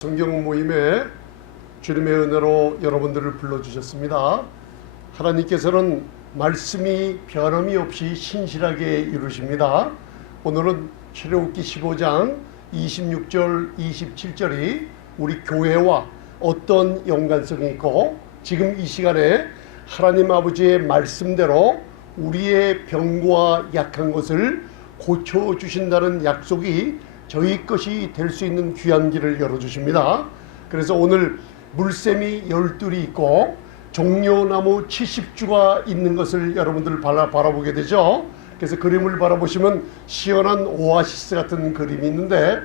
성경 모임에 주님의 은혜로 여러분들을 불러주셨습니다. 하나님께서는 말씀이 변함이 없이 신실하게 이루십니다. 오늘은 출애굽기 15장 26절 27절이 우리 교회와 어떤 연관성이 있고 지금 이 시간에 하나님 아버지의 말씀대로 우리의 병과 약한 것을 고쳐주신다는 약속이 저희 것이 될 수 있는 귀한 길을 열어주십니다. 그래서 오늘 물샘이 12이 있고 종려나무 70주가 있는 것을 여러분들 바라보게 되죠. 그래서 그림을 바라보시면 시원한 오아시스 같은 그림이 있는데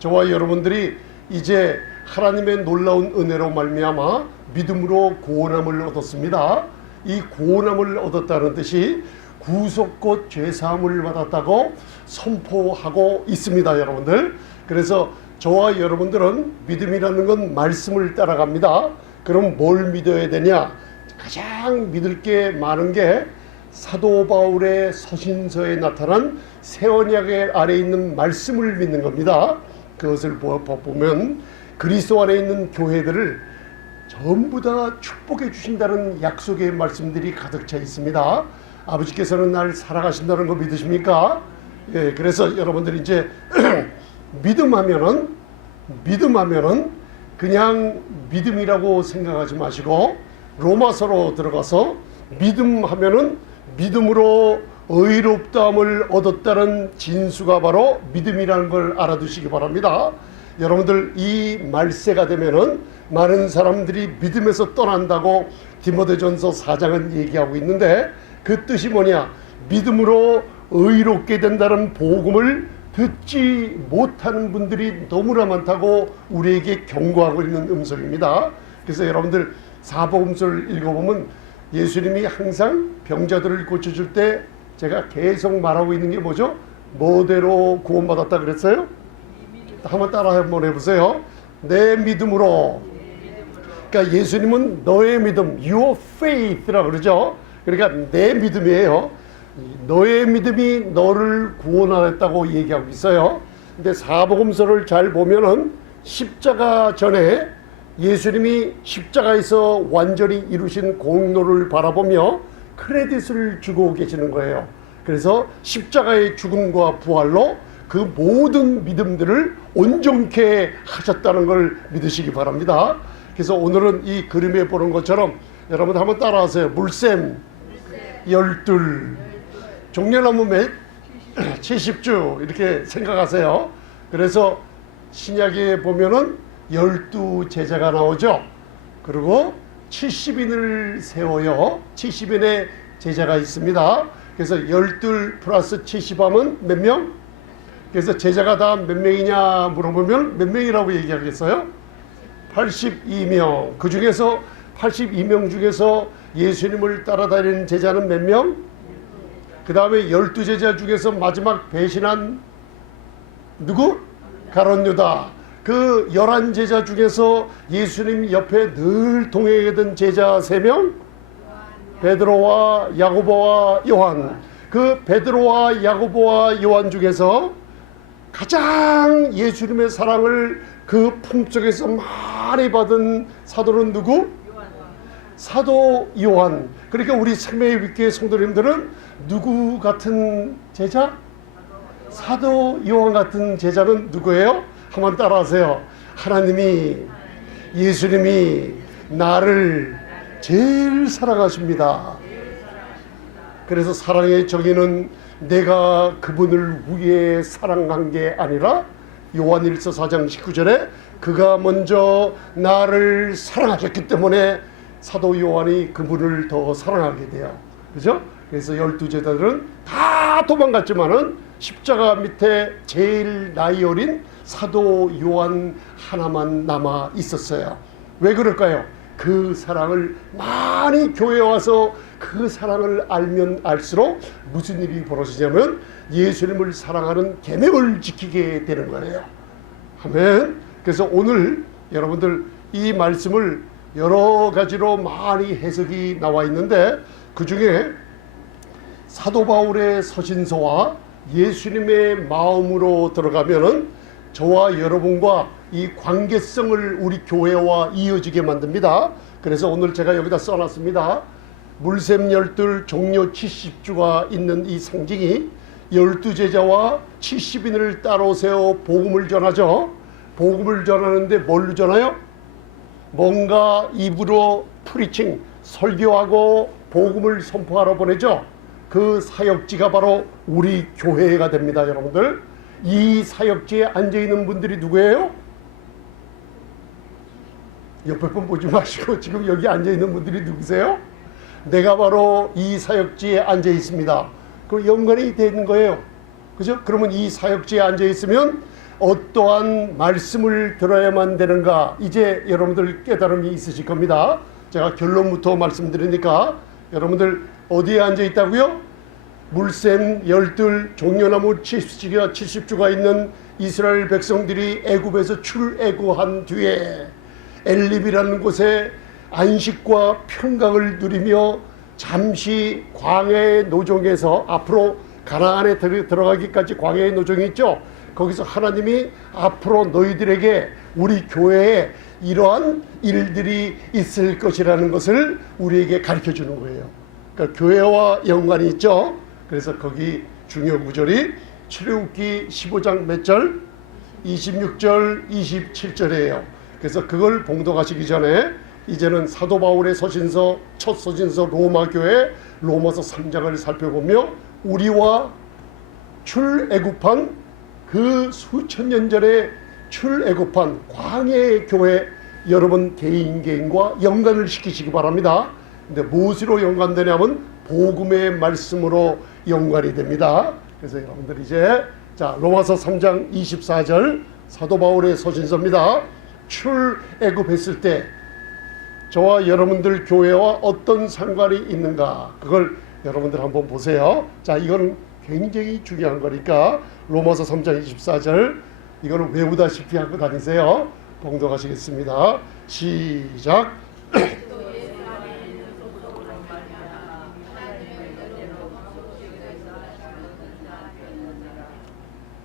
저와 여러분들이 이제 하나님의 놀라운 은혜로 말미암아 믿음으로 구원함을 얻었습니다. 이 구원함을 얻었다는 뜻이 구속곧 죄사함을 받았다고 선포하고 있습니다, 여러분들. 그래서 저와 여러분들은 믿음이라는 건 말씀을 따라갑니다. 그럼 뭘 믿어야 되냐? 가장 믿을 게 많은 게 사도 바울의 서신서에 나타난 새 언약의 아래에 있는 말씀을 믿는 겁니다. 그것을 보면 그리스도 안에 있는 교회들을 전부 다 축복해 주신다는 약속의 말씀들이 가득 차 있습니다. 아버지께서는 날 살아가신다는 거 믿으십니까? 예, 그래서 여러분들이 이제 믿음하면은 그냥 믿음이라고 생각하지 마시고 로마서로 들어가서 믿음하면은 믿음으로 의롭다함을 얻었다는 진수가 바로 믿음이라는 걸 알아두시기 바랍니다. 여러분들 이 말세가 되면은 많은 사람들이 믿음에서 떠난다고 디모데전서 4장은 얘기하고 있는데 그 뜻이 뭐냐? 믿음으로 의롭게 된다는 복음을 듣지 못하는 분들이 너무나 많다고 우리에게 경고하고 있는 음성입니다. 그래서 여러분들 사복음서를 읽어보면 예수님이 항상 병자들을 고쳐줄 때 제가 계속 말하고 있는 게 뭐죠? 뭐대로 구원받았다 그랬어요? 한번 따라 한번 해보세요. 내 믿음으로. 그러니까 예수님은 너의 믿음, your faith라고 그러죠. 그러니까 내 믿음이에요. 너의 믿음이 너를 구원하였다고 얘기하고 있어요. 근데 사복음서를 잘 보면은 십자가 전에 예수님이 십자가에서 완전히 이루신 공로를 바라보며 크레딧을 주고 계시는 거예요. 그래서 십자가의 죽음과 부활로 그 모든 믿음들을 온전케 하셨다는 걸 믿으시기 바랍니다. 그래서 오늘은 이 그림에 보는 것처럼 여러분 한번 따라하세요. 물샘 12, 종려나무 몇 70주 이렇게 생각하세요. 그래서 신약에 보면은 12 제자가 나오죠. 그리고 70인을 세워요. 70인의 제자가 있습니다. 그래서 12 플러스 70 하면 몇 명? 그래서 제자가 다 몇 명이냐 물어보면 몇 명이라고 얘기하겠어요? 82명. 그 중에서 82명 중에서 예수님을 따라다니는 제자는 몇 명? 그 다음에 12제자 중에서 마지막 배신한 누구? 가룟 유다. 그 11제자 중에서 예수님 옆에 늘 동행하던 제자 3명? 베드로와 야고보와 요한. 그 베드로와 야고보와 요한 중에서 가장 예수님의 사랑을 그 품속에서 많이 받은 사도는 누구? 사도 요한. 그러니까 우리 생명의 빛교회 성도님들은 누구 같은 제자? 사도 요한 같은 제자는 누구예요? 한번 따라하세요. 하나님이, 예수님이 나를 제일 사랑하십니다. 그래서 사랑의 정의는 내가 그분을 위해 사랑한 게 아니라 요한일서 4장 19절에 그가 먼저 나를 사랑하셨기 때문에 사도 요한이 그분을 더 사랑하게 돼요. 그죠? 그래서 12제자들은 다 도망갔지만은 십자가 밑에 제일 나이 어린 사도 요한 하나만 남아 있었어요. 왜 그럴까요? 그 사랑을 많이 교회에 와서 그 사랑을 알면 알수록 무슨 일이 벌어지냐면 예수님을 사랑하는 계명을 지키게 되는 거예요. 아멘. 그래서 오늘 여러분들 이 말씀을 여러 가지로 많이 해석이 나와 있는데 그 중에 사도 바울의 서신서와 예수님의 마음으로 들어가면은 저와 여러분과 이 관계성을 우리 교회와 이어지게 만듭니다. 그래서 오늘 제가 여기다 써놨습니다. 물샘 12 종려 70주가 있는 이 상징이 12제자와 70인을 따로 세워 복음을 전하죠. 복음을 전하는데 뭘로 전해요? 뭔가 입으로 프리칭, 설교하고 복음을 선포하러 보내죠. 그 사역지가 바로 우리 교회가 됩니다. 여러분들, 이 사역지에 앉아있는 분들이 누구예요? 옆에 분 보지 마시고 지금 여기 앉아있는 분들이 누구세요? 내가 바로 이 사역지에 앉아있습니다. 그 연관이 되는 거예요. 그죠? 그러면 이 사역지에 앉아있으면 어떠한 말씀을 들어야만 되는가, 이제 여러분들 깨달음이 있으실 겁니다. 제가 결론부터 말씀드리니까, 여러분들 어디에 앉아있다고요? 물샘 12 종려나무 70주가 있는 이스라엘 백성들이 애굽에서 출애굽한 뒤에 엘림이라는 곳에 안식과 평강을 누리며 잠시 광야의 노정에서, 앞으로 가나안에 들어가기까지 광야의 노정이 있죠. 거기서 하나님이 앞으로 너희들에게 우리 교회에 이러한 일들이 있을 것이라는 것을 우리에게 가르쳐 주는 거예요. 그러니까 교회와 연관이 있죠. 그래서 거기 중요 구절이 출애굽기 15장 몇 절? 26절, 27절이에요. 그래서 그걸 봉독하시기 전에 이제는 사도 바울의 서신서, 첫 서신서 로마교회 로마서 3장을 살펴보며 우리와 출애굽한 그 수천 년 전에 출애굽한 광야의 교회 여러분 개인과 연관을 시키시기 바랍니다. 근데 무엇으로 연관되냐면 복음의 말씀으로 연관이 됩니다. 그래서 여러분들 이제 자 로마서 3장 24절 사도 바울의 서신서입니다. 출애굽했을 때 저와 여러분들 교회와 어떤 상관이 있는가, 그걸 여러분들 한번 보세요. 자, 이거는 굉장히 중요한 거니까 로마서 3장 24절 이거는 외우다시피 하고 다니세요. 봉독하시겠습니다. 시작.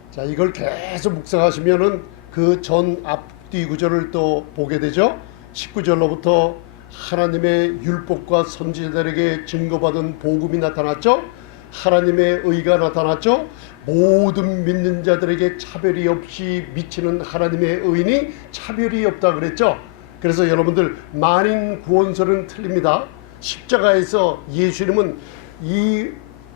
자, 이걸 계속 묵상하시면은 그 전 앞뒤 구절을 또 보게 되죠. 19절로부터 하나님의 율법과 선지자들에게 증거받은 복음이 나타났죠. 하나님의 의가 나타났죠. 모든 믿는 자들에게 차별이 없이 미치는 하나님의 의인이 차별이 없다 그랬죠. 그래서 여러분들 만인 구원설은 틀립니다. 십자가에서 예수님은 이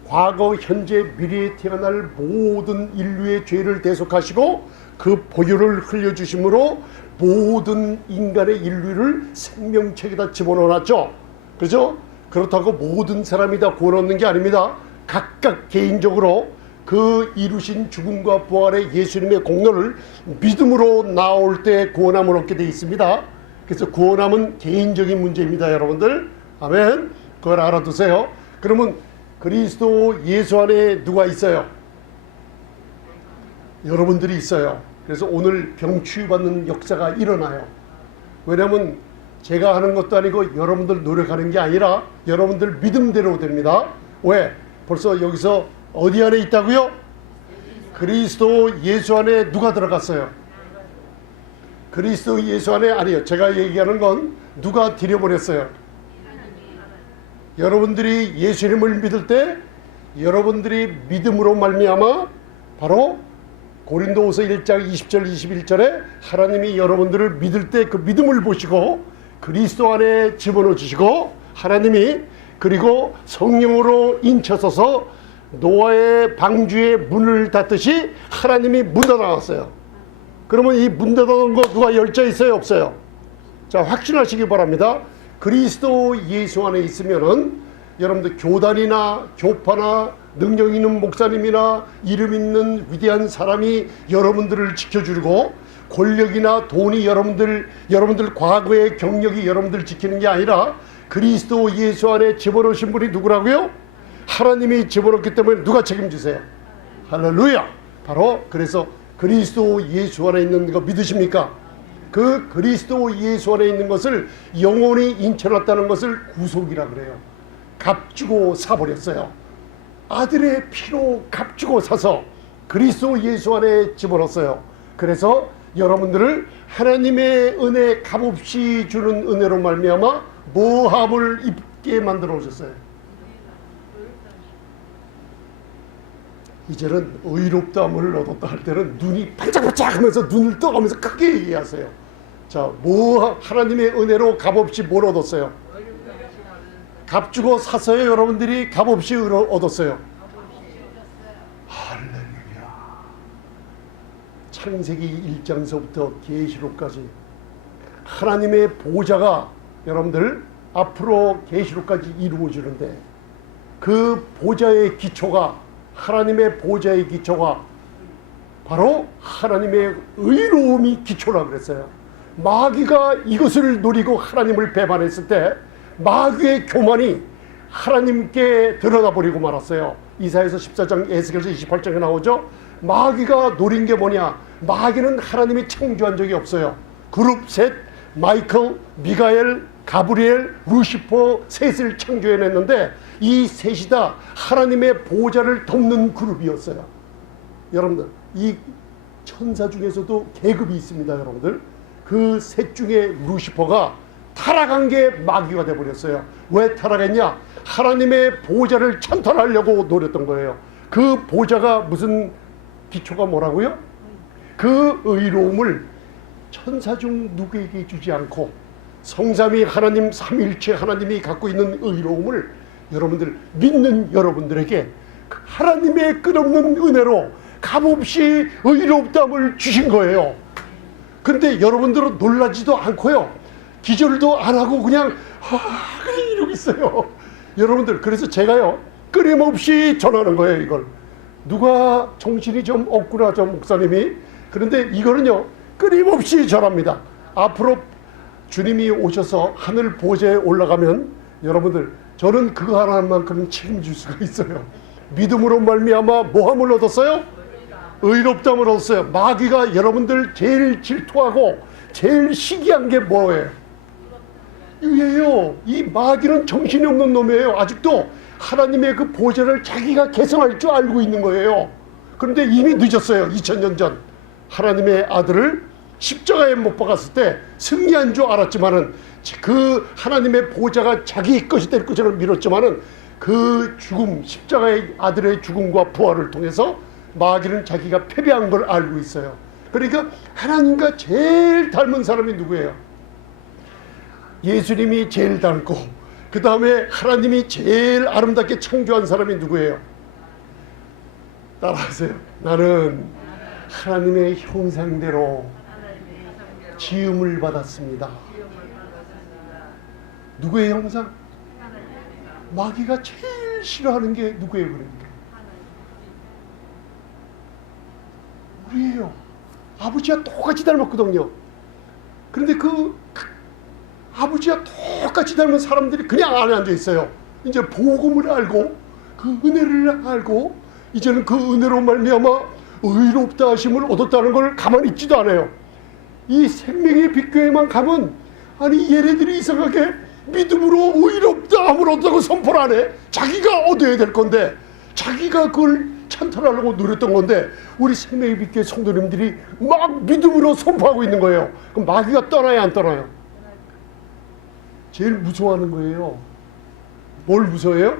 과거, 현재, 미래에 태어날 모든 인류의 죄를 대속하시고 그 보혈을 흘려주심으로 모든 인간의 인류를 생명책에다 집어넣어놨죠. 그죠? 그렇다고 모든 사람이 다 구원 얻는 게 아닙니다. 각각 개인적으로 그 이루신 죽음과 부활의 예수님의 공로를 믿음으로 나올 때 구원함을 얻게 되어 있습니다. 그래서 구원함은 개인적인 문제입니다. 여러분들 아멘. 그걸 알아두세요. 그러면 그리스도 예수 안에 누가 있어요? 여러분들이 있어요. 그래서 오늘 병치유받는 역사가 일어나요. 왜냐하면 제가 하는 것도 아니고 여러분들 노력하는 게 아니라 여러분들 믿음대로 됩니다. 왜? 벌써 여기서 어디 안에 있다고요? 그리스도 예수 안에 누가 들어갔어요? 그리스도 예수 안에 아니에요. 제가 얘기하는 건 누가 들여보냈어요? 여러분들이 예수님을 믿을 때 여러분들이 믿음으로 말미암아 바로 고린도후서 1장 20절 21절에 하나님이 여러분들을 믿을 때 그 믿음을 보시고 그리스도 안에 집어넣어 주시고 하나님이 그리고 성령으로 인쳐서서 노아의 방주의 문을 닫듯이 하나님이 문 닫아놨어요. 그러면 이 문 닫아놓은 거 누가 열자 있어요? 없어요? 자, 확신하시기 바랍니다. 그리스도 예수 안에 있으면은 여러분들 교단이나 교파나 능력 있는 목사님이나 이름 있는 위대한 사람이 여러분들을 지켜주고 권력이나 돈이 여러분들 과거의 경력이 여러분들 지키는 게 아니라 그리스도 예수 안에 집어넣으신 분이 누구라고요? 하나님이 집어넣기 때문에 누가 책임지세요? 할렐루야. 바로 그래서 그리스도 예수 안에 있는 거 믿으십니까? 그 그리스도 예수 안에 있는 것을 영원히 인쳐놨다는 것을 구속이라 그래요. 값주고 사버렸어요. 아들의 피로 값주고 사서 그리스도 예수 안에 집어넣었어요. 그래서 여러분들을 하나님의 은혜 값없이 주는 은혜로 말미암아 모함을 입게 만들어 오셨어요. 이제는 의롭다함을 얻었다 할 때는 눈이 반짝반짝 하면서 눈을 떠가면서 크게 얘기하세요. 자, 하나님의 은혜로 값없이 뭘 얻었어요? 값 주고 사서요. 여러분들이 값없이 얻었어요. 할렐루야. 창세기 1장서부터 계시록까지 하나님의 보좌가 여러분들 앞으로 계시록까지 이루어지는데, 그 보좌의 기초가, 하나님의 보좌의 기초가 바로 하나님의 의로움이 기초라고 그랬어요. 마귀가 이것을 노리고 하나님을 배반했을 때 마귀의 교만이 하나님께 드러나 버리고 말았어요. 이사야서 14장, 에스겔서 28장에 나오죠. 마귀가 노린 게 뭐냐? 마귀는 하나님이 창조한 적이 없어요. 그룹 셋, 마이클, 미가엘, 가브리엘, 루시퍼 셋을 창조해냈는데 이 셋이 다 하나님의 보좌를 덮는 그룹이었어요. 여러분들, 이 천사 중에서도 계급이 있습니다. 여러분들, 그 셋 중에 루시퍼가 타락한 게 마귀가 돼버렸어요. 왜 타락했냐? 하나님의 보좌를 찬탈하려고 노렸던 거예요. 그 보좌가 무슨 기초가 뭐라고요? 그 의로움을 천사 중 누구에게 주지 않고 성삼위 하나님, 삼일체 하나님이 갖고 있는 의로움을 여러분들, 믿는 여러분들에게 하나님의 끝없는 은혜로 값없이 의롭다함을 주신 거예요. 근데 여러분들은 놀라지도 않고요, 기절도 안 하고 그냥 이러고 있어요. 여러분들, 그래서 제가요 끊임없이 전하는 거예요. 이걸 누가 정신이 좀 없구나, 좀 목사님이. 그런데 이거는요 끊임없이 전합니다. 앞으로 주님이 오셔서 하늘 보좌에 올라가면 여러분들, 저는 그거 하나만큼은 책임질 수가 있어요. 믿음으로 말미암아 모함을 얻었어요? 의롭다함을 얻었어요. 마귀가 여러분들 제일 질투하고 제일 시기한 게 뭐예요? 이게요, 이 마귀는 정신이 없는 놈이에요. 아직도 하나님의 그 보좌를 자기가 개성할 줄 알고 있는 거예요. 그런데 이미 늦었어요. 2000년 전 하나님의 아들을 십자가에 못 박았을 때 승리한 줄 알았지만은, 그 하나님의 보좌가 자기 것이 될 것을 믿었지만은, 그 죽음, 십자가의 아들의 죽음과 부활을 통해서 마귀는 자기가 패배한 걸 알고 있어요. 그러니까 하나님과 제일 닮은 사람이 누구예요? 예수님이 제일 닮고, 그 다음에 하나님이 제일 아름답게 창조한 사람이 누구예요? 따라하세요. 나는 하나님의 형상대로 지음을 받았습니다. 누구의 형상? 마귀가 제일 싫어하는 게 누구예요? 그러니까 우리예요. 아버지와 똑같이 닮았거든요. 그런데 그 아버지와 똑같이 닮은 사람들이 그냥 안에 앉아 있어요. 이제 복음을 알고 그 은혜를 알고 이제는 그 은혜로 말미암아 의롭다 하심을 얻었다는 걸 가만히 있지도 않아요. 이 생명의 빛교회만 가면, 아니 얘네들이 이상하게 믿음으로 의롭다함을 얻었다고 선포를 안 해. 자기가 얻어야 될 건데, 자기가 그걸 찬탈하려고 노렸던 건데, 우리 생명의 빛교회 성도님들이 막 믿음으로 선포하고 있는 거예요. 그럼 마귀가 떠나야 안 떠나요? 제일 무서워하는 거예요. 뭘 무서워해요?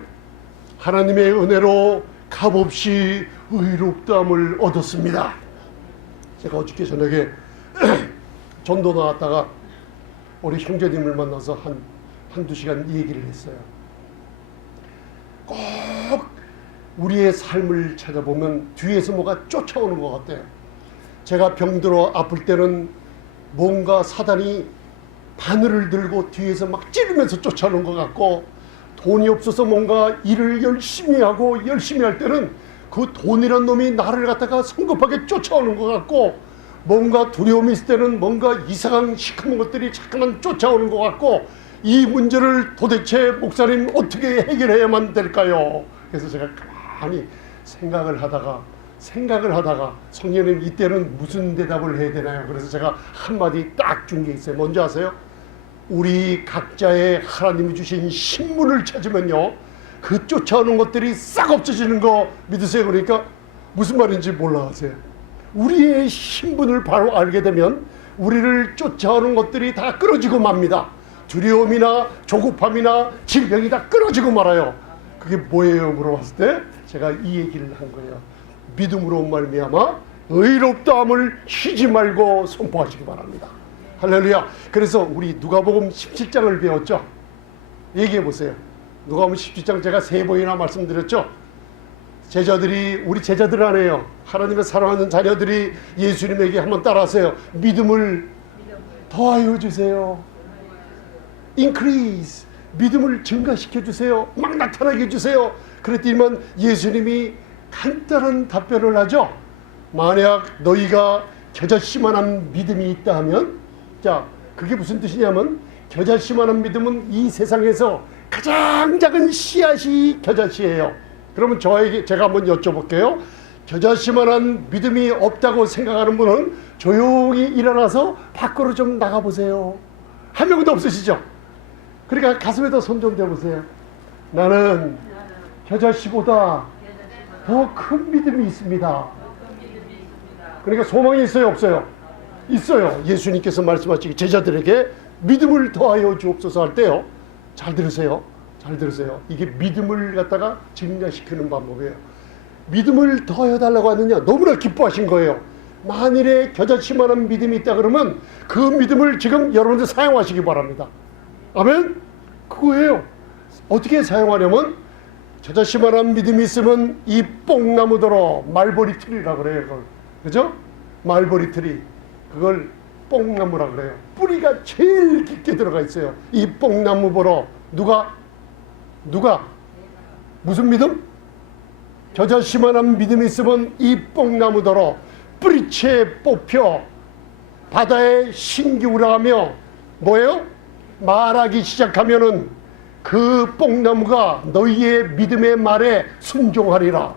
하나님의 은혜로 값없이 의롭다함을 얻었습니다. 제가 어저께 저녁에 전도 나왔다가 우리 형제님을 만나서 한두 시간 얘기를 했어요. 꼭 우리의 삶을 찾아보면 뒤에서 뭐가 쫓아오는 것 같아요. 제가 병들어 아플 때는 뭔가 사단이 바늘을 들고 뒤에서 막 찌르면서 쫓아오는 것 같고, 돈이 없어서 뭔가 일을 열심히 하고 열심히 할 때는 그 돈이란 놈이 나를 갖다가 성급하게 쫓아오는 것 같고, 뭔가 두려움이 있을 때는 뭔가 이상한 시커먼 것들이 잠깐만 쫓아오는 것 같고, 이 문제를 도대체 목사님 어떻게 해결해야만 될까요? 그래서 제가 가만히 생각을 하다가 성령님 이때는 무슨 대답을 해야 되나요? 그래서 제가 한마디 딱 준 게 있어요. 뭔지 아세요? 우리 각자의 하나님이 주신 신분을 찾으면요, 그 쫓아오는 것들이 싹 없어지는 거 믿으세요. 그러니까 무슨 말인지 몰라 하세요. 우리의 신분을 바로 알게 되면 우리를 쫓아오는 것들이 다 끊어지고 맙니다. 두려움이나 조급함이나 질병이 다 끊어지고 말아요. 그게 뭐예요? 물어봤을 때 제가 이 얘기를 한 거예요. 믿음으로 말미암아 의롭다함을 쉬지 말고 선포하시기 바랍니다. 할렐루야. 그래서 우리 누가복음 17장을 배웠죠. 얘기해 보세요. 누가복음 17장 제가 3번이나 말씀드렸죠. 제자들이, 우리 제자들 안에요, 하나님의 사랑하는 자녀들이 예수님에게 한번 따라하세요. 믿음을 더하여 주세요. increase, 믿음을 증가시켜 주세요. 막 나타나게 해주세요. 그랬더니만 예수님이 간단한 답변을 하죠. 만약 너희가 겨자씨만한 믿음이 있다 하면, 자, 그게 무슨 뜻이냐면, 겨자씨만한 믿음은 이 세상에서 가장 작은 씨앗이 겨자씨예요. 그러면 제가 한번 여쭤볼게요. 겨자씨만한 믿음이 없다고 생각하는 분은 조용히 일어나서 밖으로 좀 나가보세요. 한 명도 없으시죠? 그러니까 가슴에다 손 좀 대보세요. 나는 겨자씨보다 더 큰 믿음이 있습니다. 그러니까 소망이 있어요, 없어요? 있어요. 예수님께서 말씀하시기 제자들에게 믿음을 더하여 주옵소서 할 때요. 잘 들으세요. 잘 들으세요. 이게 믿음을 갖다가 증가시키는 방법이에요. 믿음을 더하여 달라고 하느냐, 너무나 기뻐하신 거예요. 만일에 겨자씨만한 믿음이 있다 그러면 그 믿음을 지금 여러분들 사용하시기 바랍니다. 아멘? 그거예요. 어떻게 사용하냐면, 겨자씨만한 믿음이 있으면 이 뽕나무더러, 말보리 트리라 그래요. 그걸. 그죠? 말보리 트리. 그걸 뽕나무라 그래요. 뿌리가 제일 깊게 들어가 있어요. 이 뽕나무 보러 누가 무슨 믿음? 겨자씨만한 믿음이 있으면 이 뽕나무더러 뿌리채 뽑혀 바다에 신기우라하며 뭐예요? 말하기 시작하면은 그 뽕나무가 너희의 믿음의 말에 순종하리라.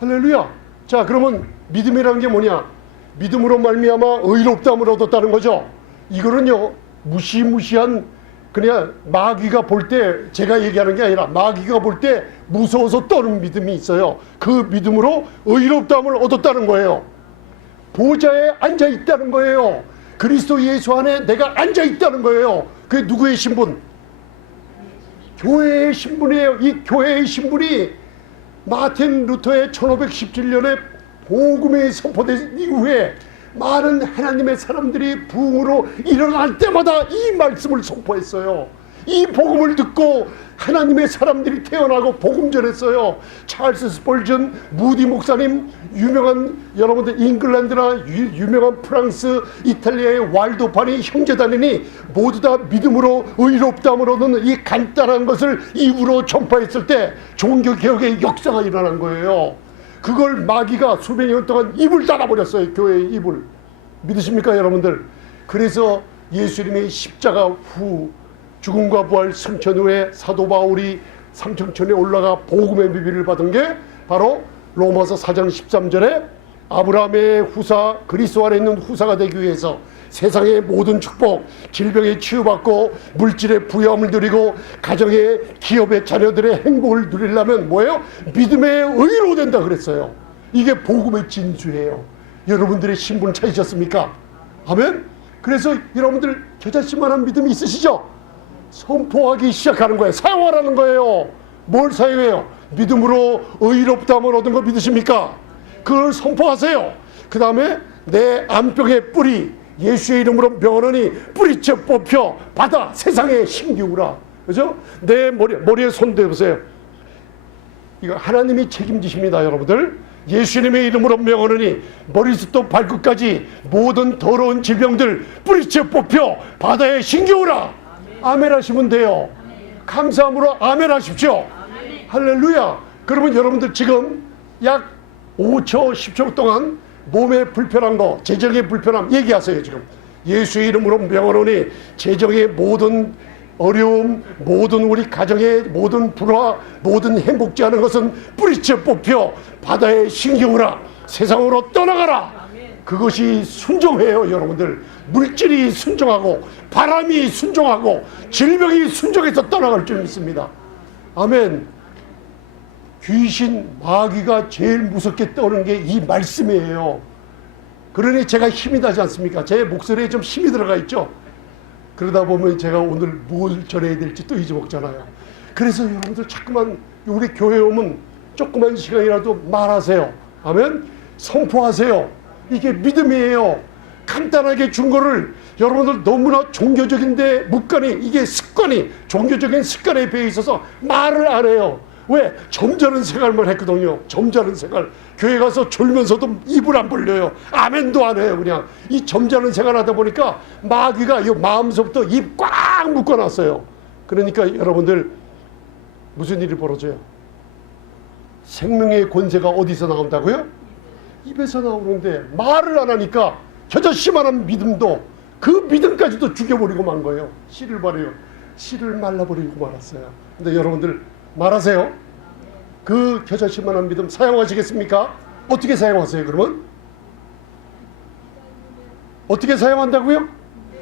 할렐루야. 자, 그러면 믿음이라는 게 뭐냐? 믿음으로 말미암아 의롭다함을 얻었다는 거죠. 이거는요, 무시무시한, 그냥 마귀가 볼 때, 제가 얘기하는 게 아니라 마귀가 볼 때 무서워서 떠는 믿음이 있어요. 그 믿음으로 의롭다함을 얻었다는 거예요. 보좌에 앉아 있다는 거예요. 그리스도 예수 안에 내가 앉아 있다는 거예요. 그게 누구의 신분? 교회의 신분이에요. 이 교회의 신분이 마틴 루터의 1517년에 복음이 선포된 이후에 많은 하나님의 사람들이 부흥으로 일어날 때마다 이 말씀을 선포했어요. 이 복음을 듣고 하나님의 사람들이 태어나고 복음 전했어요. 찰스 스펄전, 무디 목사님, 유명한, 여러분들 잉글랜드나 유명한 프랑스, 이탈리아의 왈도파니 형제단이니 모두 다 믿음으로 의롭다함을 얻는 이 간단한 것을 입으로 전파했을 때 종교개혁의 역사가 일어난 거예요. 그걸 마귀가 수백 년 동안 입을 닫아버렸어요. 교회의 입을. 믿으십니까 여러분들? 그래서 예수님의 십자가 후 죽음과 부활 승천 후에 사도 바울이 삼천천에 올라가 복음의 비밀을 받은 게 바로 로마서 4장 13절에 아브라함의 후사, 그리스도 안에 있는 후사가 되기 위해서 세상의 모든 축복, 질병에 치유받고 물질의 부여함을 누리고 가정의, 기업의 자녀들의 행복을 누리려면 뭐예요? 믿음의 의로 된다 그랬어요. 이게 복음의 진수예요. 여러분들의 신분 찾으셨습니까? 아멘? 그래서 여러분들 겨자씨만한 믿음이 있으시죠? 선포하기 시작하는 거예요. 사용하라는 거예요. 뭘 사용해요? 믿음으로 의롭다함을 얻은 거 믿으십니까? 그걸 선포하세요. 그 다음에 내 안병의 뿌리, 예수의 이름으로 명하노니 뿌리채 뽑혀 바다 세상에 신기우라. 그죠? 내 머리에 손 대보세요. 이거 하나님이 책임지십니다, 여러분들. 예수님의 이름으로 명하노니 머리부터 발끝까지 모든 더러운 질병들 뿌리채 뽑혀 바다에 신기우라. 아멘 하시면 돼요. 감사함으로 아멘 하십시오. 할렐루야. 그러면 여러분들 지금 약 5초 10초 동안 몸에 불편한 거, 재정의 불편함 얘기하세요. 지금 예수의 이름으로 명하노니 재정의 모든 어려움, 모든 우리 가정의 모든 불화, 모든 행복지 않은 것은 뿌리채 뽑혀 바다에 신기우라. 세상으로 떠나가라. 그것이 순종해요. 여러분들 물질이 순종하고 바람이 순종하고 질병이 순종해서 떠나갈 줄 믿습니다. 아멘. 귀신, 마귀가 제일 무섭게 떠는 게 이 말씀이에요. 그러니 제가 힘이 나지 않습니까? 제 목소리에 좀 힘이 들어가 있죠. 그러다 보면 제가 오늘 뭘 전해야 될지 또 잊어먹잖아요. 그래서 여러분들 자꾸만 우리 교회 오면 조그만 시간이라도 말하세요. 아멘. 선포하세요. 이게 믿음이에요. 간단하게 준 거를 여러분들 너무나 종교적인데 묵관이, 이게 습관이, 종교적인 습관에 배어 있어서 말을 안 해요. 왜? 점잖은 생활만 했거든요. 점잖은 생활. 교회 가서 졸면서도 입을 안 벌려요. 아멘도 안 해요. 그냥 이 점잖은 생활 하다 보니까 마귀가 이 마음서부터 입 꽉 묶어놨어요. 그러니까 여러분들 무슨 일이 벌어져요? 생명의 권세가 어디서 나온다고요? 입에서 나오는데 말을 안 하니까 저자씨만한 믿음도, 그 믿음까지도 죽여버리고 만 거예요. 씨를 버려요. 씨를 말라버리고 말았어요. 근데 여러분들 말하세요. 그 겨자씨만한 믿음 사용하시겠습니까? 어떻게 사용하세요? 그러면 어떻게 사용한다고요?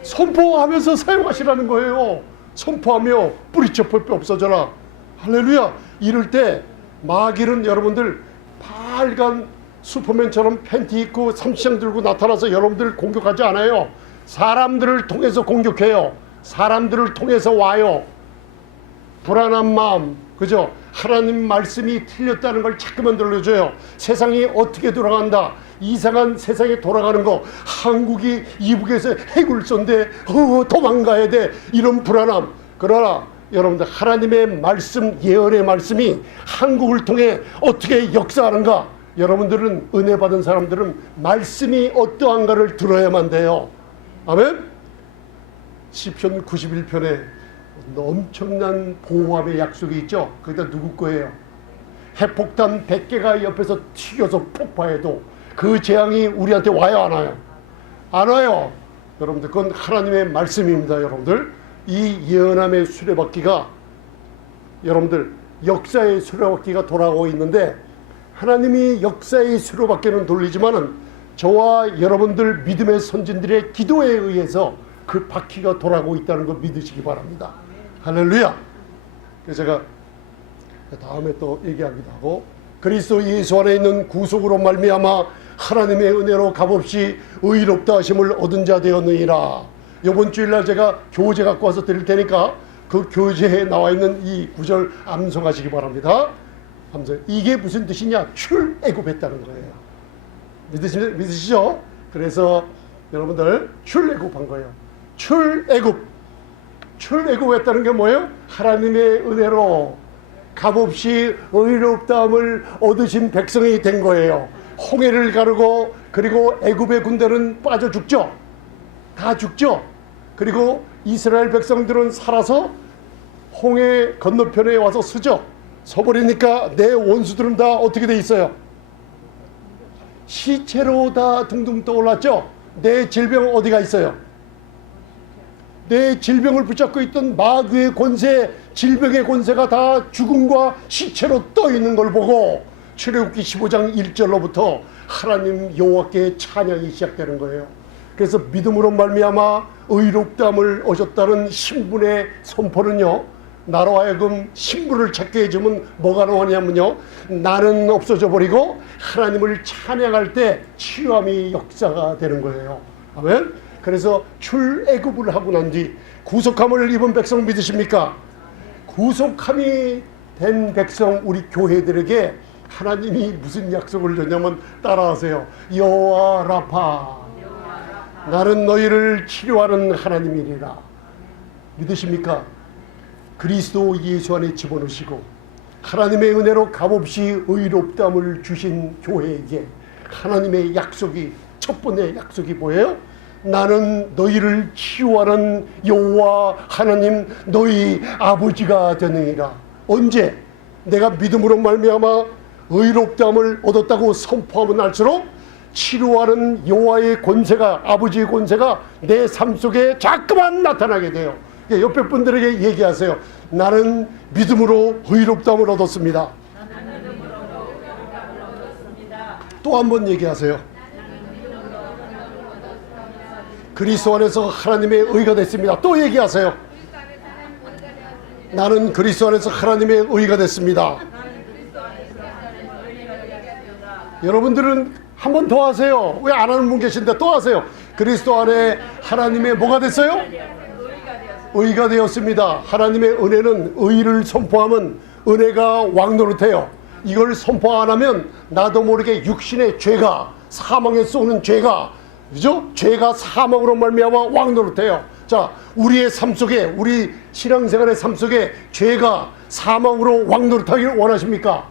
선포하면서 사용하시라는 거예요. 선포하며 뿌리쳐 볼뼈 없어져라. 할렐루야. 이럴 때 마귀는 여러분들 빨간 슈퍼맨처럼 팬티 입고 삼시장 들고 나타나서 여러분들을 공격하지 않아요. 사람들을 통해서 공격해요. 사람들을 통해서 와요. 불안한 마음, 그죠? 하나님 말씀이 틀렸다는 걸 자꾸만 들려줘요. 세상이 어떻게 돌아간다, 이상한 세상에 돌아가는 거, 한국이 이북에서 해굴선데 도망가야 돼, 이런 불안함. 그러나 여러분들 하나님의 말씀, 예언의 말씀이 한국을 통해 어떻게 역사하는가, 여러분들은, 은혜 받은 사람들은 말씀이 어떠한가를 들어야만 돼요. 아멘. 시편 91편에 엄청난 보호함의 약속이 있죠. 그게 누구 거예요? 핵폭탄 100개가 옆에서 튀겨서 폭파해도 그 재앙이 우리한테 와요, 안 와요? 안 와요. 여러분들, 그건 하나님의 말씀입니다. 여러분들, 이 예언함의 수레바퀴가, 여러분들 역사의 수레바퀴가 돌아가고 있는데, 하나님이 역사의 수레바퀴는 돌리지만은 저와 여러분들 믿음의 선진들의 기도에 의해서 그 바퀴가 돌아가고 있다는 걸 믿으시기 바랍니다. 할렐루야. 그래서 제가 다음에 또 얘기하기도 하고, 그리스도 예수 안에 있는 구속으로 말미암아 하나님의 은혜로 값없이 의롭다 하심을 얻은 자 되었느니라. 이번 주일날 제가 교재 갖고 와서 드릴 테니까 그 교재에 나와 있는 이 구절 암송하시기 바랍니다. 이게 무슨 뜻이냐? 출애굽했다는 거예요. 믿으시죠? 그래서 여러분들 출애굽한 거예요. 출애굽했다는 게 뭐예요? 하나님의 은혜로 값없이 의롭다함을 얻으신 백성이 된 거예요. 홍해를 가르고, 그리고 애굽의 군대는 빠져 죽죠. 다 죽죠. 그리고 이스라엘 백성들은 살아서 홍해 건너편에 와서 서버리니까 내 원수들은 다 어떻게 돼 있어요? 시체로 다 둥둥 떠올랐죠. 내 질병 어디가 있어요? 내 질병을 붙잡고 있던 마귀의 권세, 질병의 권세가 다 죽음과 시체로 떠 있는 걸 보고 출애굽기 15장 1절로부터 하나님 여호와께 찬양이 시작되는 거예요. 그래서 믿음으로 말미암아 의롭다함을 얻었다는 신분의 선포는요, 나로 하여금 신분을 찾게 해주면 뭐가 나오냐면요, 나는 없어져 버리고 하나님을 찬양할 때 치유함이 역사가 되는 거예요. 아멘. 그래서 출애굽을 하고 난 뒤 구속함을 입은 백성 믿으십니까? 구속함이 된 백성, 우리 교회들에게 하나님이 무슨 약속을 줬냐면 따라하세요. 여호와 라파, 나는 너희를 치료하는 하나님이니라. 믿으십니까? 그리스도 예수 안에 집어넣으시고 하나님의 은혜로 값없이 의롭다함을 주신 교회에게 하나님의 약속이, 첫 번째 약속이 뭐예요? 나는 너희를 치유하는 여호와 하나님, 너희 아버지가 되느니라. 언제? 내가 믿음으로 말미암아 의롭다함을 얻었다고 선포하면 할수록 치료하는 여호와의 권세가, 아버지의 권세가 내 삶 속에 자꾸만 나타나게 돼요. 옆에 분들에게 얘기하세요. 나는 믿음으로 의롭다함을 얻었습니다. 또 한 번 얘기하세요. 그리스도 안에서 하나님의 의가 됐습니다. 또 얘기하세요. 나는 그리스도 안에서 하나님의 의가 됐습니다. 여러분들은 한 번 더 하세요. 왜 안 하는 분 계신데 또 하세요. 그리스도 안에 하나님의 뭐가 됐어요? 의가 되었습니다. 하나님의 은혜는, 의를 선포하면 은혜가 왕노릇해요. 이걸 선포 안 하면 나도 모르게 육신의 죄가, 사망에 쏘는 죄가, 그죠? 죄가 사망으로 말미암아 왕노릇해요. 자, 우리의 삶 속에, 우리 신앙생활의 삶 속에 죄가 사망으로 왕노릇하기를 원하십니까?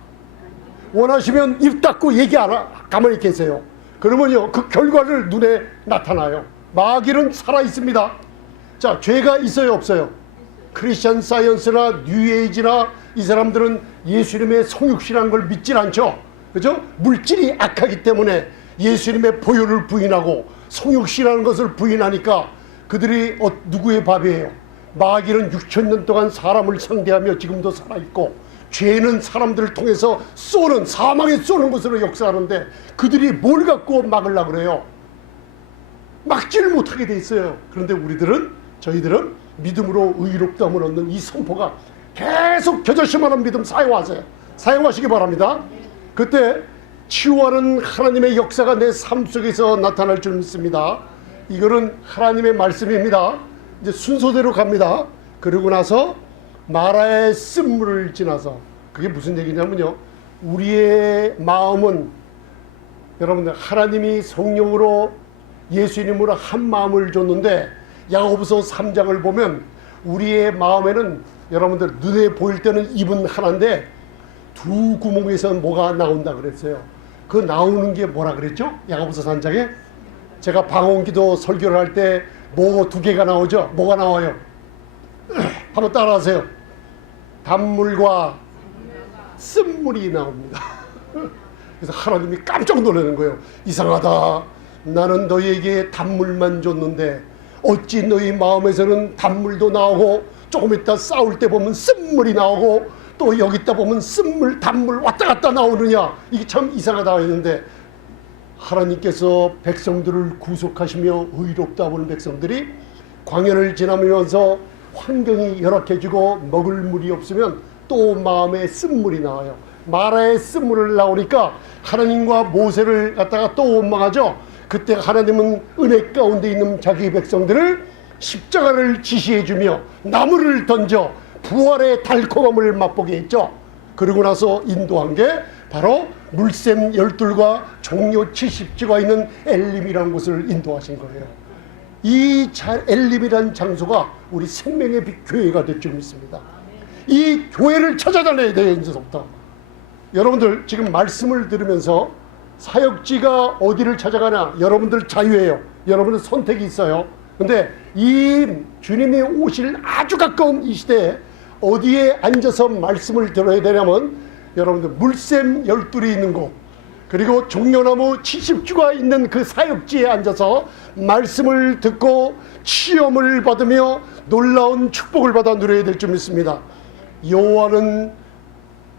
원하시면 입 닫고 얘기 안 하, 가만히 계세요. 그러면요, 그 결과를 눈에 나타나요. 마귀는 살아있습니다. 자, 죄가 있어요, 없어요? 크리스천 사이언스나 뉴에이지나 이 사람들은 예수님의 성육신이라는 걸 믿질 않죠. 그죠? 물질이 악하기 때문에 예수님의 보혈을 부인하고 성육신이라는 것을 부인하니까 그들이 누구의 밥이에요? 마귀는 6,000년 동안 사람을 상대하며 지금도 살아있고, 죄는 사람들을 통해서 쏘는, 사망에 쏘는 것으로 역사하는데 그들이 뭘 갖고 막으려고 그래요? 막지를 못하게 돼 있어요. 그런데 저희들은 믿음으로 의롭다함을 얻는 이 선포가 계속 겨자씨만한 믿음 사용하세요. 사용하시기 바랍니다. 그때 치유하는 하나님의 역사가 내 삶 속에서 나타날 줄 믿습니다. 이거는 하나님의 말씀입니다. 이제 순서대로 갑니다. 그러고 나서 마라의 쓴물을 지나서, 그게 무슨 얘기냐면요, 우리의 마음은, 여러분들, 하나님이 성령으로 예수님으로 한 마음을 줬는데 야고보서 3장을 보면 우리의 마음에는, 여러분들, 눈에 보일 때는 입은 하나인데 두 구멍에서 뭐가 나온다 그랬어요. 그 나오는 게 뭐라 그랬죠? 야고보서 3장에 제가 방언기도 설교를 할 때 뭐 두 개가 나오죠? 뭐가 나와요? 한번 따라하세요. 단물과 쓴물이 나옵니다. 그래서 하나님이 깜짝 놀라는 거예요. 이상하다. 나는 너희에게 단물만 줬는데 어찌 너희 마음에서는 단물도 나오고, 조금 있다 싸울 때 보면 쓴물이 나오고, 또 여기 있다 보면 쓴물, 단물 왔다 갔다 나오느냐. 이게 참 이상하다 했는데, 하나님께서 백성들을 구속하시며 의롭다 하는 백성들이 광야를 지나면서 환경이 열악해지고 먹을 물이 없으면 또 마음에 쓴물이 나와요. 마라의 쓴물을 나오니까 하나님과 모세를 갖다가 또 원망하죠. 그때 하나님은 은혜 가운데 있는 자기 백성들을 십자가를 지시해주며 나무를 던져 부활의 달콤함을 맛보게 했죠. 그러고 나서 인도한 게 바로 물샘 12과 종려 70지가 있는 엘림이라는 곳을 인도하신 거예요. 이 엘림이라는 장소가 우리 생명의 빛 교회가 될 줄 믿습니다. 이 교회를 찾아다녀야 돼요. 이제부터 여러분들 지금 말씀을 들으면서 사역지가 어디를 찾아가냐, 여러분들 자유예요. 여러분들 선택이 있어요. 근데 이 주님이 오실 아주 가까운 이 시대에 어디에 앉아서 말씀을 들어야 되냐면, 여러분들 물샘 12이 있는 곳, 그리고 종려나무 70주가 있는 그 사역지에 앉아서 말씀을 듣고 치험을 받으며 놀라운 축복을 받아 누려야 될 줄 믿습니다. 여호와는,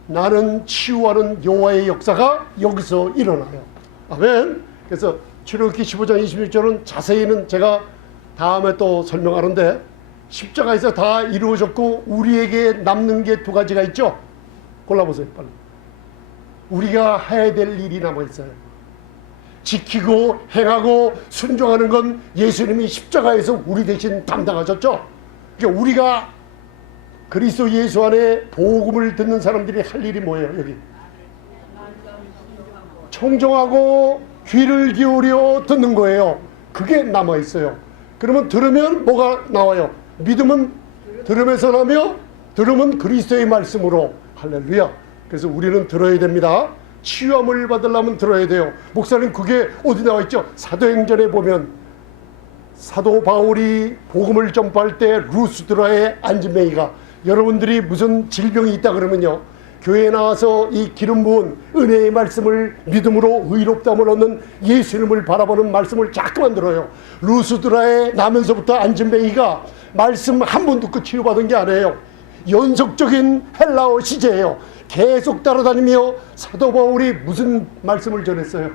나는 치유하는 여호와의 역사가 여기서 일어나요. 아멘. 그래서 출애굽기 15장 26절은 자세히는 제가 다음에 또 설명하는데, 십자가에서 다 이루어졌고 우리에게 남는 게 두 가지가 있죠. 골라보세요, 빨리. 우리가 해야 될 일이 남아있어요. 지키고 행하고 순종하는 건 예수님이 십자가에서 우리 대신 담당하셨죠. 그러니까 우리가 그리스도 예수 안에 복음을 듣는 사람들이 할 일이 뭐예요? 여기 청정하고 귀를 기울여 듣는 거예요. 그게 남아있어요. 그러면 들으면 뭐가 나와요? 믿음은 들음에서 나며, 들음은 그리스도의 말씀으로. 할렐루야. 그래서 우리는 들어야 됩니다. 치유함을 받으려면 들어야 돼요. 목사님, 그게 어디 나와 있죠? 사도행전에 보면 사도 바울이 복음을 전파할 때 루스드라의 안진뱅이가, 여러분들이 무슨 질병이 있다 그러면요, 교회에 나와서 이 기름 부은 은혜의 말씀을 믿음으로 의롭다함을 얻는 예수님을 바라보는 말씀을 자꾸만 들어요. 루스드라에 나면서부터 안진뱅이가 말씀 한 번 듣고 치유받은 게 아니에요. 연속적인 헬라어 시제예요. 계속 따라다니며 사도 바울이 무슨 말씀을 전했어요?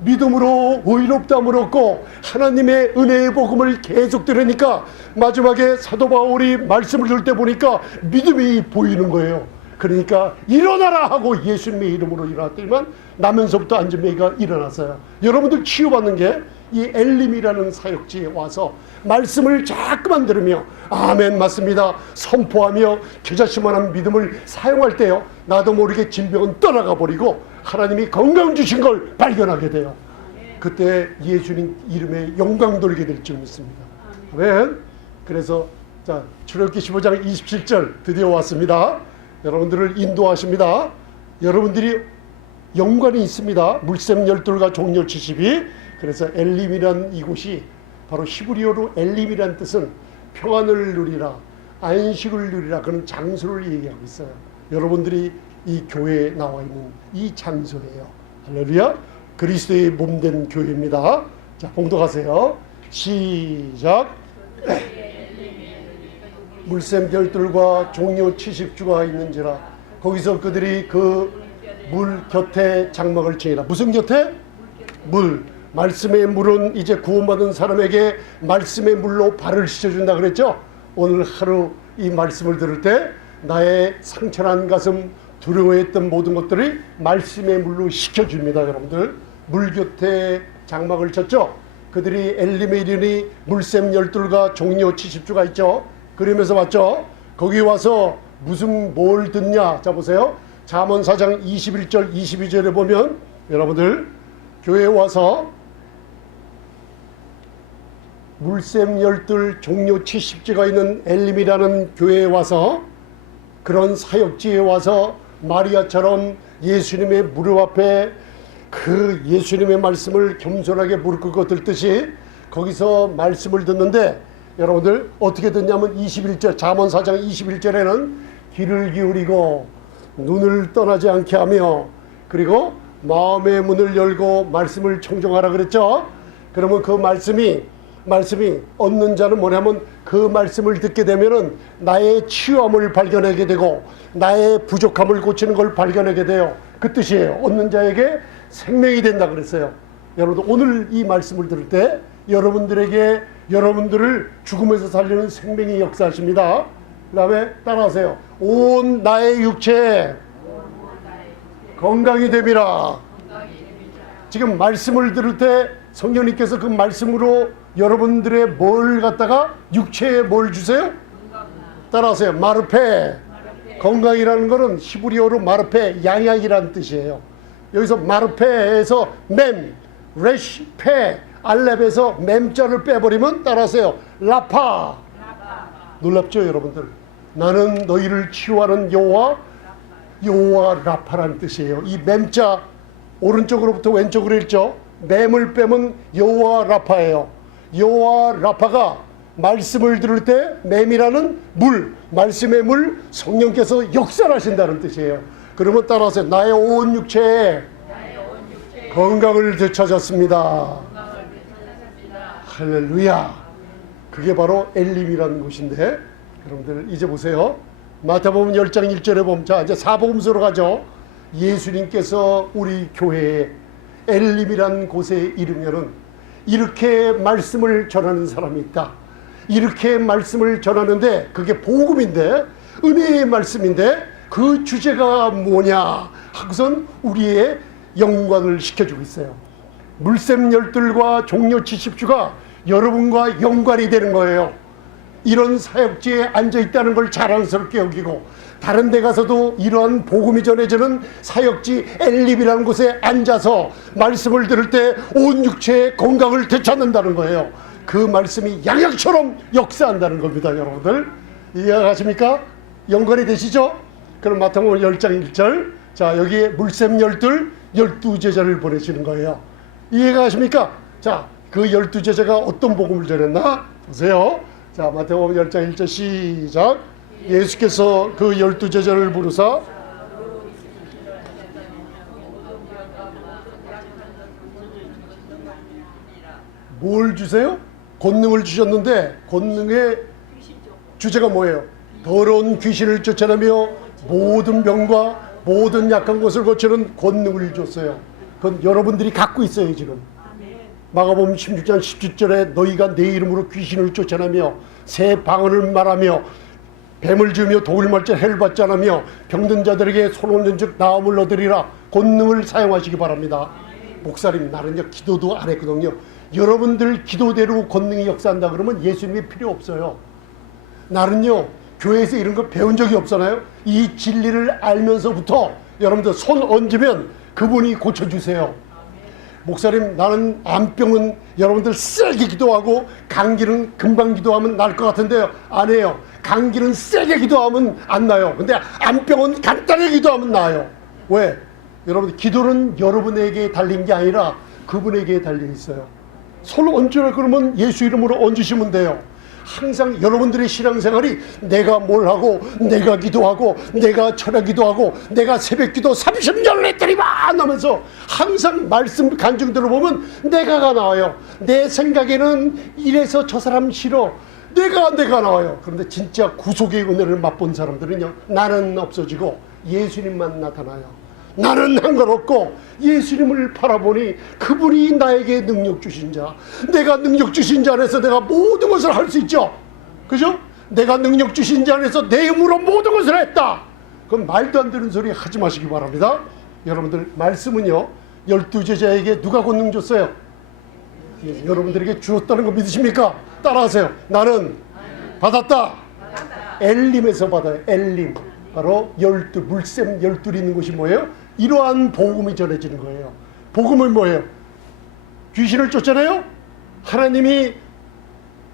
믿음으로 의롭다함을 얻고 하나님의 은혜의 복음을 계속 들으니까 마지막에 사도 바울이 말씀을 들 때 보니까 믿음이 보이는 거예요. 그러니까 일어나라 하고 예수님의 이름으로 일어났더니만 나면서부터 안전뱅이가 일어났어요. 여러분들 치유받는 게 이 엘림이라는 사역지에 와서 말씀을 자꾸만 들으며 아멘 맞습니다 선포하며 겨자씨만한 믿음을 사용할 때요, 나도 모르게 질병은 떠나가 버리고 하나님이 건강 주신 걸 발견하게 돼요. 그때 예수님 이름에 영광 돌게 될 줄 믿습니다. 아멘. 그래서 자, 출애굽기 15장 27절 드디어 왔습니다. 여러분들을 인도하십니다. 여러분들이 연관이 있습니다. 물샘 12과 종려 70이. 그래서 엘림이란 이곳이 바로 히브리어로 엘림이란 뜻은 평안을 누리라, 안식을 누리라, 그런 장소를 얘기하고 있어요. 여러분들이 이 교회에 나와 있는 이 장소예요. 할렐루야. 그리스도의 몸된 교회입니다. 자, 봉독하세요. 시작. 물샘 12과 종려 70주가 있는지라 거기서 그들이 그 물 곁에 장막을 치니라. 무슨 곁에? 물. 말씀의 물은 이제 구원받은 사람에게 말씀의 물로 발을 씻어준다 그랬죠. 오늘 하루 이 말씀을 들을 때 나의 상처난 가슴, 두려워했던 모든 것들이 말씀의 물로 씻겨줍니다. 여러분들 물 곁에 장막을 쳤죠. 그들이 엘림에 이르니 물샘 12과 종려 70주가 있죠. 그러면서 봤죠. 거기 와서 뭘 듣냐. 자 보세요. 잠언 4장 21절 22절에 보면 여러분들 교회에 와서 물샘 12 종려 70지가 있는 엘림이라는 교회에 와서 그런 사역지에 와서 마리아처럼 예수님의 무릎 앞에 그 예수님의 말씀을 겸손하게 무릎 꿇고 듣듯이 거기서 말씀을 듣는데 여러분들 어떻게 듣냐면 21절 잠언 4장 21절에는 귀를 기울이고 눈을 떠나지 않게 하며 그리고 마음의 문을 열고 말씀을 청종하라 그랬죠. 그러면 그 말씀이 얻는 자는 뭐냐면 그 말씀을 듣게 되면은 나의 치유함을 발견하게 되고 나의 부족함을 고치는 걸 발견하게 돼요. 그 뜻이에요. 얻는 자에게 생명이 된다 그랬어요. 여러분 오늘 이 말씀을 들을 때 여러분들에게 여러분들을 죽음에서 살리는 생명이 역사하십니다. 그 다음에 따라하세요. 온 나의 육체 건강이 됨이라. 지금 말씀을 들을 때 성령님께서 그 말씀으로 여러분들의 뭘 갖다가 육체에 뭘 주세요? 따라하세요. 마르페. 건강이라는 것은 히브리어로 마르페 양약이라는 뜻이에요. 여기서 마르페에서 맴, 레시, 페, 알렙에서 맴자를 빼버리면 따라하세요. 라파. 놀랍죠 여러분들? 나는 너희를 치유하는 여호와 라파라는 뜻이에요. 이 맴자 오른쪽으로부터 왼쪽으로 읽죠. 맴을 빼면 여호와 라파예요. 여호와 라파가 말씀을 들을 때 맴이라는 물, 말씀의 물, 성령께서 역사하신다는 뜻이에요. 그러면 따라서 나의 온 육체에 건강을 되찾았습니다. 할렐루야. 그게 바로 엘림이라는 곳인데 여러분들 이제 보세요. 마태복음 10장 1절에 보면 자 이제 사복음서로 가죠. 예수님께서 우리 교회에 엘림이라는 곳에 이르면은 이렇게 말씀을 전하는 사람이 있다. 이렇게 말씀을 전하는데 그게 복음인데 은혜의 말씀인데 그 주제가 뭐냐 하고선 우리의 영광을 시켜주고 있어요. 물샘 12과 종려 70주가 여러분과 연관이 되는 거예요. 이런 사역지에 앉아있다는 걸 자랑스럽게 여기고 다른 데 가서도 이러한 복음이 전해지는 사역지 엘림이라는 곳에 앉아서 말씀을 들을 때 온 육체의 건강을 되찾는다는 거예요. 그 말씀이 양약처럼 역사한다는 겁니다. 여러분들 이해하십니까? 연관이 되시죠? 그럼 마태복음 10장 1절 자 여기에 물샘 12제자를 보내시는 거예요. 이해가 가십니까? 자, 그 12제자가 어떤 복음을 전했나? 보세요. 자, 마태복음 10장 1절 시작. 예수께서 그 12제자를 부르사 뭘 주세요? 권능을 주셨는데 권능의 주제가 뭐예요? 더러운 귀신을 쫓아내며 모든 병과 모든 약한 것을 고치는 권능을 줬어요. 그건 여러분들이 갖고 있어요. 지금 마가복음 16장 17절에 너희가 내 이름으로 귀신을 쫓아내며 새 방언을 말하며 뱀을 지으며 독을 말자 해를 받지 않으며 병든 자들에게 손 얹은 즉 나음을 얻으리라. 권능을 사용하시기 바랍니다. 목사님, 나는요 기도도 안 했거든요. 여러분들 기도대로 권능이 역사한다 그러면 예수님이 필요 없어요. 나는요 교회에서 이런 거 배운 적이 없잖아요. 이 진리를 알면서부터 여러분들 손 얹으면 그분이 고쳐주세요. 목사님, 나는 암병은 여러분들 세게 기도하고 감기는 금방 기도하면 날 것 같은데요. 안 해요. 감기는 세게 기도하면 안 나요. 근데 암병은 간단하게 기도하면 나요. 왜? 여러분, 기도는 여러분에게 달린 게 아니라 그분에게 달려 있어요. 손 얹으라 그러면 예수 이름으로 얹으시면 돼요. 항상 여러분들의 신앙생활이 내가 뭘 하고 내가 기도하고 내가 철야 기도하고 내가 새벽 기도 30년 했더니만 하면서 항상 말씀 간증 들어보면 내가가 나와요. 내 생각에는 이래서 저 사람 싫어. 내가 나와요. 그런데 진짜 구속의 은혜를 맛본 사람들은요, 나는 없어지고 예수님만 나타나요. 나는 한 건 없고 예수님을 바라보니 그분이 나에게 능력 주신 자, 내가 능력 주신 자 안에서 내가 모든 것을 할 수 있죠. 그죠? 내가 능력 주신 자 안에서 내 힘으로 모든 것을 했다. 그건 말도 안 되는 소리 하지 마시기 바랍니다. 여러분들, 말씀은요 12제자에게 누가 권능 줬어요? 여러분들에게 주었다는 거 믿으십니까? 따라하세요. 나는 받았다. 엘림에서 받아요. 엘림. 바로 물샘 12이 있는 곳이 뭐예요? 이러한 복음이 전해지는 거예요. 복음은 뭐예요? 귀신을 쫓아내요? 하나님이,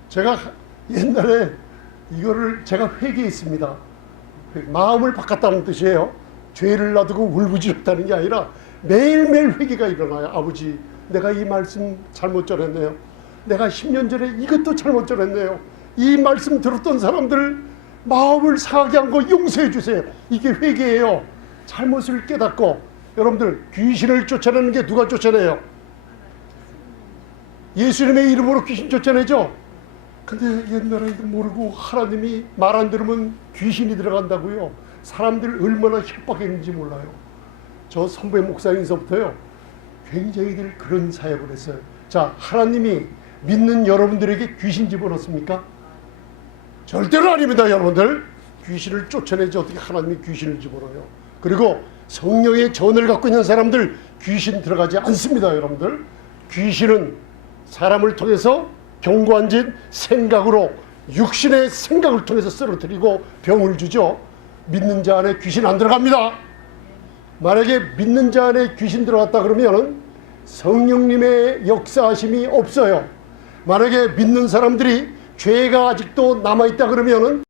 제가 옛날에 이거를 제가 회개했습니다. 마음을 바꿨다는 뜻이에요. 죄를 놔두고 울부짖었다는 게 아니라 매일매일 회개가 일어나요. 아버지, 내가 이 말씀 잘못 전했네요. 내가 10년 전에 이것도 잘못 전했네요. 이 말씀 들었던 사람들 마음을 상하게 한 거 용서해 주세요. 이게 회개예요. 잘못을 깨닫고. 여러분들, 귀신을 쫓아내는 게 누가 쫓아내요? 예수님의 이름으로 귀신 쫓아내죠. 근데 옛날에 모르고 하나님이 말 안 들으면 귀신이 들어간다고요. 사람들 얼마나 협박했는지 몰라요. 저 선배 목사님서부터요 굉장히들 그런 사역을 했어요. 자, 하나님이 믿는 여러분들에게 귀신 집어넣습니까? 절대로 아닙니다. 여러분들, 귀신을 쫓아내지 어떻게 하나님이 귀신을 집어넣어요. 그리고 성령의 전을 갖고 있는 사람들 귀신 들어가지 않습니다. 여러분들, 귀신은 사람을 통해서 경고한진 생각으로, 육신의 생각을 통해서 쓰러뜨리고 병을 주죠. 믿는 자 안에 귀신 안 들어갑니다. 만약에 믿는 자 안에 귀신 들어갔다 그러면 성령님의 역사하심이 없어요. 만약에 믿는 사람들이 죄가 아직도 남아있다 그러면은